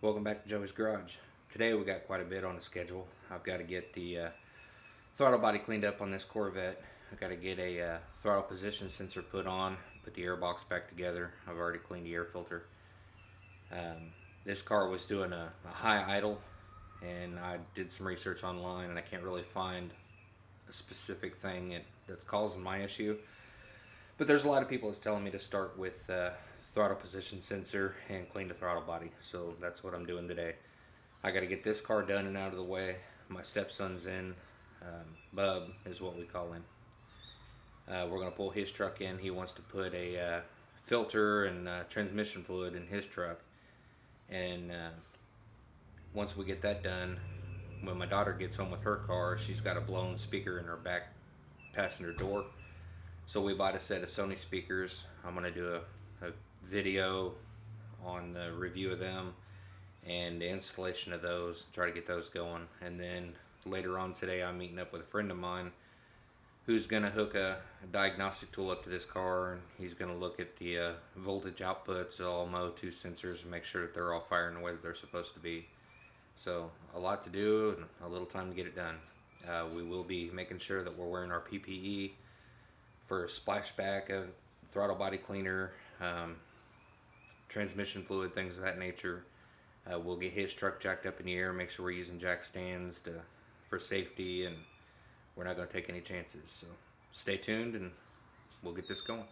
Welcome back to Joey's Garage. Today we got quite a bit on the schedule. I've got to get the throttle body cleaned up on this Corvette. I've got to get a throttle position sensor put on, put the airbox back together. I've already cleaned the air filter. This car was doing a high idle, and I did some research online, and I can't really find a specific thing that's causing my issue. But there's a lot of people that's telling me to start with throttle position sensor and clean the throttle body. So that's what I'm doing today. I got to get this car done and out of the way. My stepson's in. Bub is what we call him. We're going to pull his truck in. He wants to put a filter and transmission fluid in his truck. And once we get that done, when my daughter gets home with her car, she's got a blown speaker in her back passenger door. So we bought a set of Sony speakers. I'm going to do a video on the review of them and the installation of those, try to get those going. And then later on today, I'm meeting up with a friend of mine who's going to hook a diagnostic tool up to this car, and he's going to look at the voltage outputs, all MO2 sensors, and make sure that they're all firing the way that they're supposed to be. So a lot to do and a little time to get it done. We will be making sure that we're wearing our PPE for a splashback, a throttle body cleaner, transmission fluid, things of that nature. We'll get his truck jacked up in the air, make sure we're using jack stands for safety, and we're not going to take any chances. So stay tuned and we'll get this going.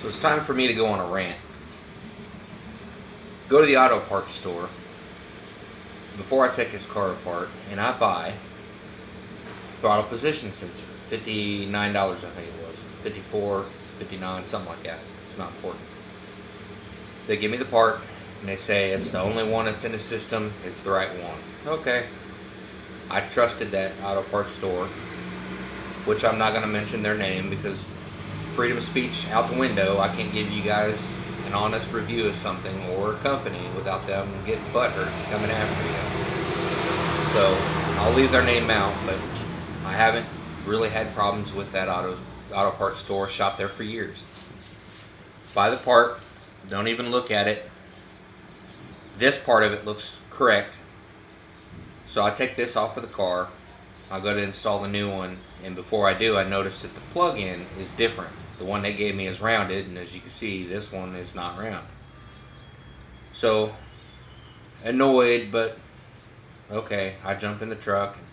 So it's time for me to go on a rant. Go to the auto parts store before I take his car apart, and I buy throttle position sensor. $59 I think it was. 54, 59, something like that. It's not important. They give me the part and they say it's the only one that's in the system, it's the right one. Okay. I trusted that auto parts store, which I'm not going to mention their name because freedom of speech out the window. I can't give you guys an honest review of something or a company without them getting butthurt and coming after you. So I'll leave their name out, but I haven't really had problems with that auto parts store. Shop there for years. Buy the part, don't even look at it. This part of it looks correct. So I take this off of the car. I'll go to install the new one, and before I do, I notice that the plug-in is different. The one they gave me is rounded, and as you can see, this one is not round. So, annoyed, but okay, I jump in the truck and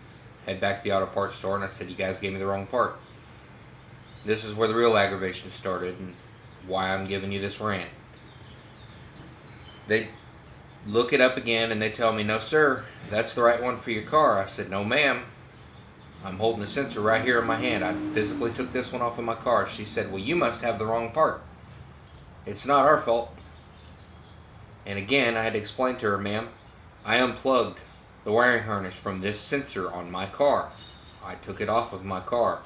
head back to the auto parts store, and I said, you guys gave me the wrong part. This is where the real aggravation started, and why I'm giving you this rant. They look it up again, and they tell me, no sir, that's the right one for your car. I said, no ma'am. I'm holding the sensor right here in my hand. I physically took this one off of my car. She said, well, you must have the wrong part. It's not our fault. And again, I had to explain to her, ma'am, I unplugged the wiring harness from this sensor on my car. I took it off of my car.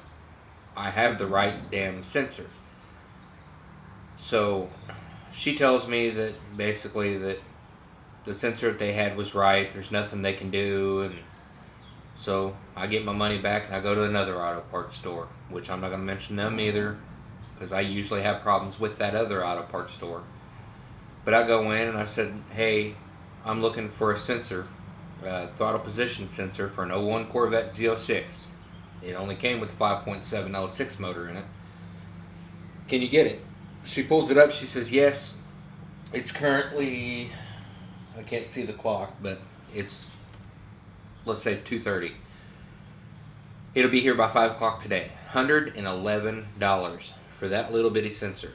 I have the right damn sensor. So she tells me that basically that the sensor that they had was right. There's nothing they can do, and so I get my money back and I go to another auto parts store, which I'm not going to mention them either. because I usually have problems with that other auto parts store. But I go in and I said, hey, I'm looking for a sensor, throttle position sensor for an '01 Corvette Z06. It only came with a 5.7 L6 motor in it. Can you get it? She pulls it up. She says, yes. It's currently, I can't see the clock, but it's, let's say 2:30. It'll be here by 5 o'clock today. $111 for that little bitty sensor.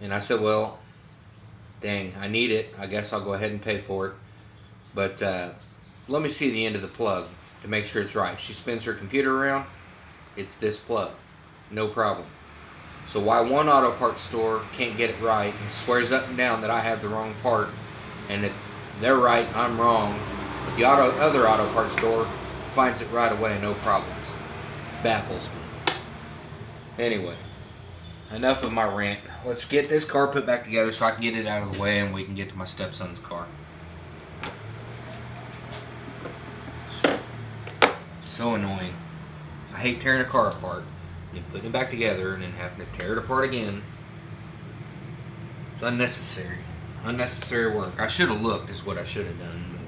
And I said, well, dang, I need it. I guess I'll go ahead and pay for it. But let me see the end of the plug to make sure it's right. She spins her computer around. It's this plug. No problem. So why one auto parts store can't get it right and swears up and down that I have the wrong part, and that they're right, I'm wrong, but the other auto parts store finds it right away, no problems. Baffles me. Anyway, enough of my rant. Let's get this car put back together so I can get it out of the way and we can get to my stepson's car. So annoying. I hate tearing a car apart and putting it back together and then having to tear it apart again. It's unnecessary. Unnecessary work. I should have looked is what I should have done.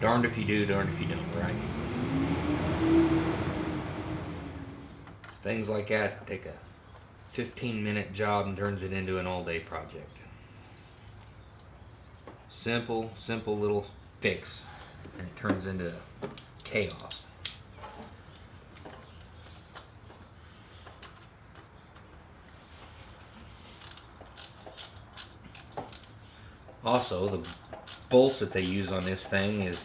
But darned if you do, darned if you don't, right? Things like that take a 15-minute job and turns it into an all-day project. Simple little fix, and it turns into chaos. Also, the bolts that they use on this thing is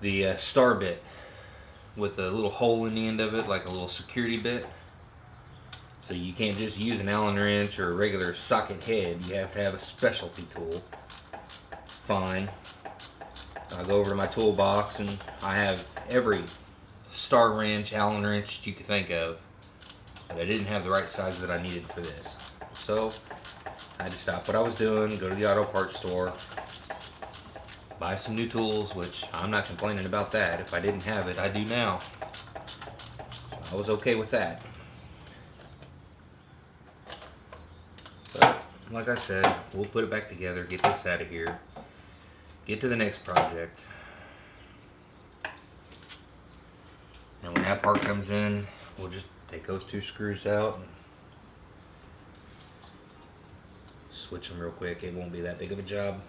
the star bit with a little hole in the end of it, like a little security bit. So you can't just use an Allen wrench or a regular socket head. You have to have a specialty tool. Fine. I go over to my toolbox and I have every star wrench, Allen wrench you could think of. But I didn't have the right size that I needed for this. So I had to stop what I was doing, go to the auto parts store, buy some new tools, which I'm not complaining about that. If I didn't have it, I do now. So I was okay with that. But like I said, we'll put it back together, get this out of here, get to the next project. And when that part comes in, we'll just take those two screws out and switch them real quick. It won't be that big of a job.